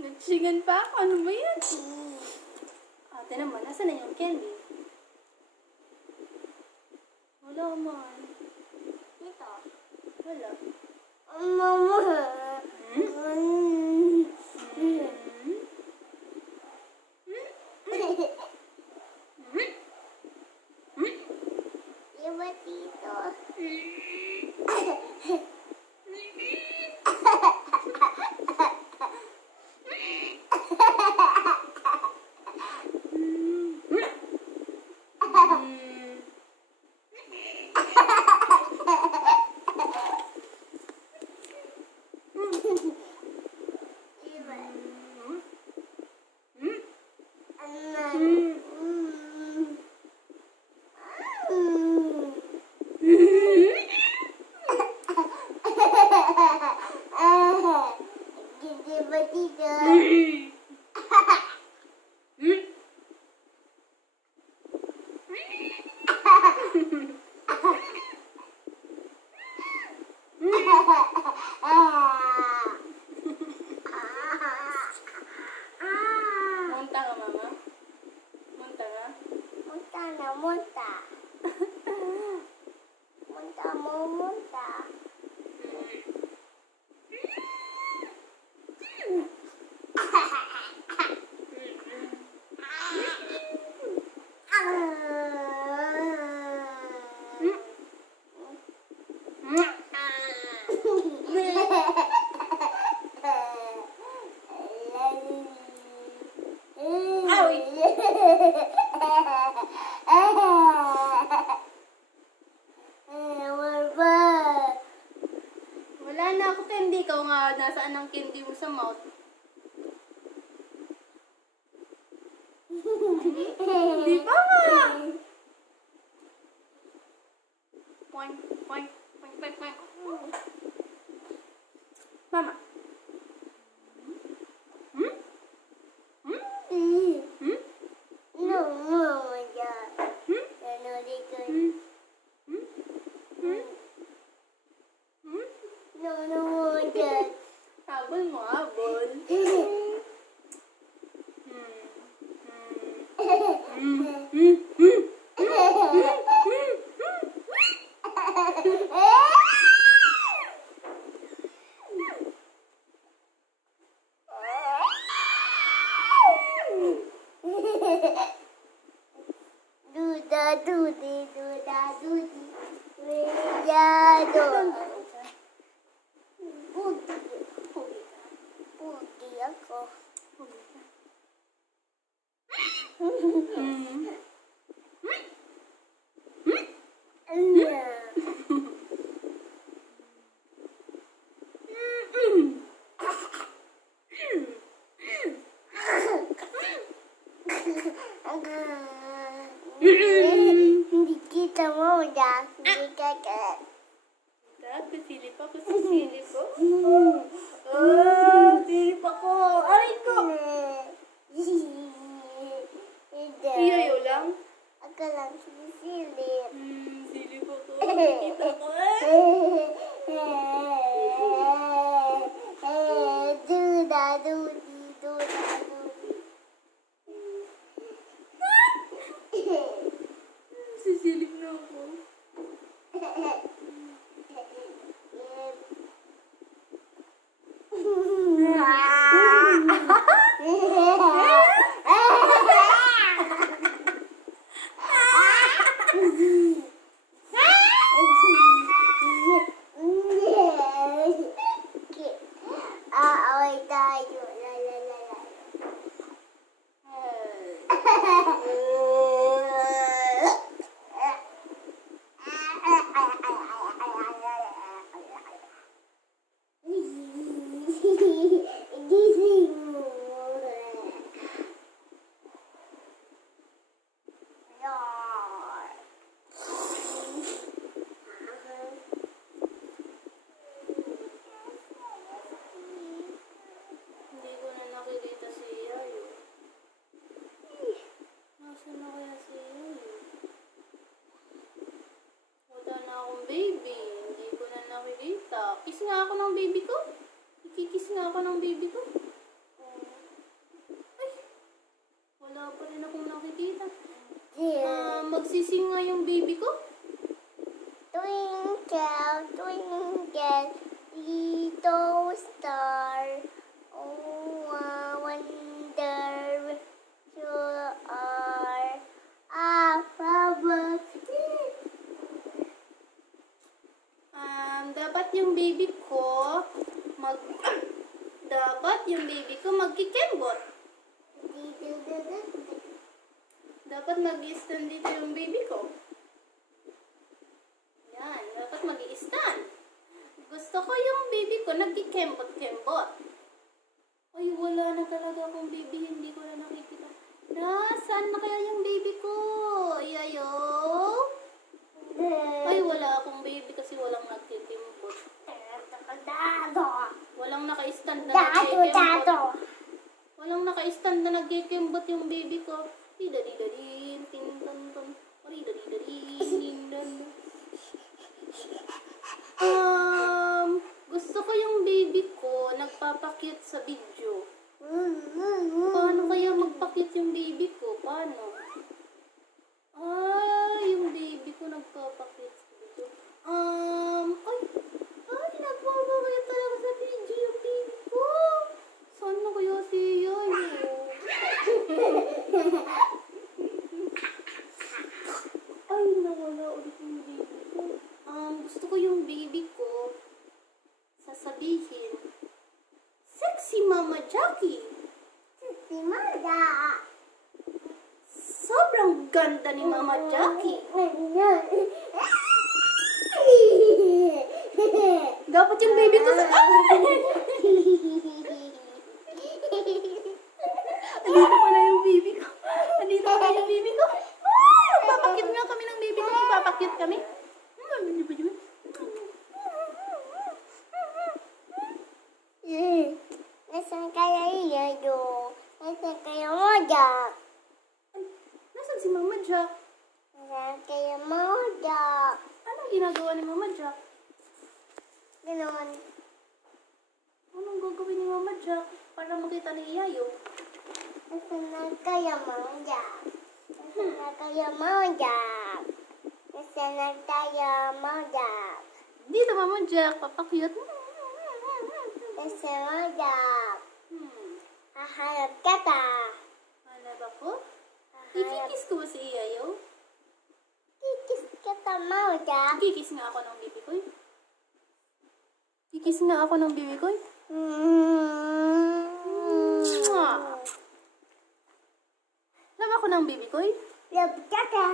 Nagsingan pa ako. Ano ba yan? Ate naman, nasa na yung candy? Wala man. Ito. Wala. Mama. Iba dito. Iba dito. Munta ka, mama? Munta ka? Munta na, munta. Munta mo, munta. Wala na ako candy. Ikaw nga, nasaan ang candy mo sa mouth? Hindi pa nga! Poink, poink, poink, poink, poink. Mama. Hmm? Hmm? Hmm? No, no, yeah. Hmm? No, dito. Hmm? Hmm? Hmm? Hmm? No, no, yeah. Habol mo, habol. Duda, dudi, duda, dudi. Duda, duda. Pugi. Pugi ako. Hindi kita mo, Jack. Hindi ka ka. Kusilip ako, kusilip ko. Oh, silip ako. Aray ko! Iyayaw lang? Ako lang silip. Silip ako. Nakikita ko. Duda, dudi, duda, dudi. Sisilip na ako. Away tayo. La la la la. Gising mo. Hindi ko na nakikita si Yayo. Nasaan na kaya si Yayo? Wala na akong baby. Hindi ko na nakikita. Kiss nga ako ng baby ko. Ikikis nga ako ng yung baby ko? Ay, wala pa rin akong nakikita. Magsising nga yung baby ko? Twinkle, twinkle, little star. Oh, I wonder you are above. Dapat yung baby ko magkikembot. Dapat mag-i-stand dito yung baby ko. Yan, dapat mag-i-stand. Gusto ko yung baby ko nagkikembot-kembot. Ay, wala na talaga akong baby, hindi ko na nakikita. Nasaan na kaya yung baby ko? Yayo? Ay, wala akong baby kasi walang nagkikembot. Walang naka-stand na nagkikembot. Walang naka-stand na nagkikembot yung baby ko. Didadidadin, tin-ton-ton. Didadidadin, gusto ko yung baby ko nagpapakit sa video. Paano kaya magpakit yung baby ko? Paano? Yung baby ko nagpapakit sa video. Nagpapakit talaga sa video yung baby ko. Saan na kaya siya yun? Ay, nawala ulit yung baby ko. Gusto ko yung baby ko sasabihin, Sexy Mama Jackie! Si Mada. Sobrang ganda ni Mama Jackie! Dapat yung baby ko sa... Andito pala yung baby ko. Andito pala yung baby ko. Magpapakit nga kami ng baby ko. Magpapakit kami. Nasaan kaya yun? Nasaan kaya Mada? Nasaan si Mama Jack? Nasaan kaya Mada? Anong ginagawa ni Mama Jack? Ganon. Anong gagawin ni Mama Jack para makita ni Yayo? Nasaan kaya Mada? Nasaan kaya Mada? Nasaan kaya Mada? Dito Mama Jack, papakyut. Nasaan Mada? Hahanap ka ta. Hanap ako? Ikikis ko ba si Yayo? Kikis ka ta, Mada. Kikis nga ako ng baby ko. Kikis nga ako ng baby ko. Love ako ng baby ko. Love ka ta.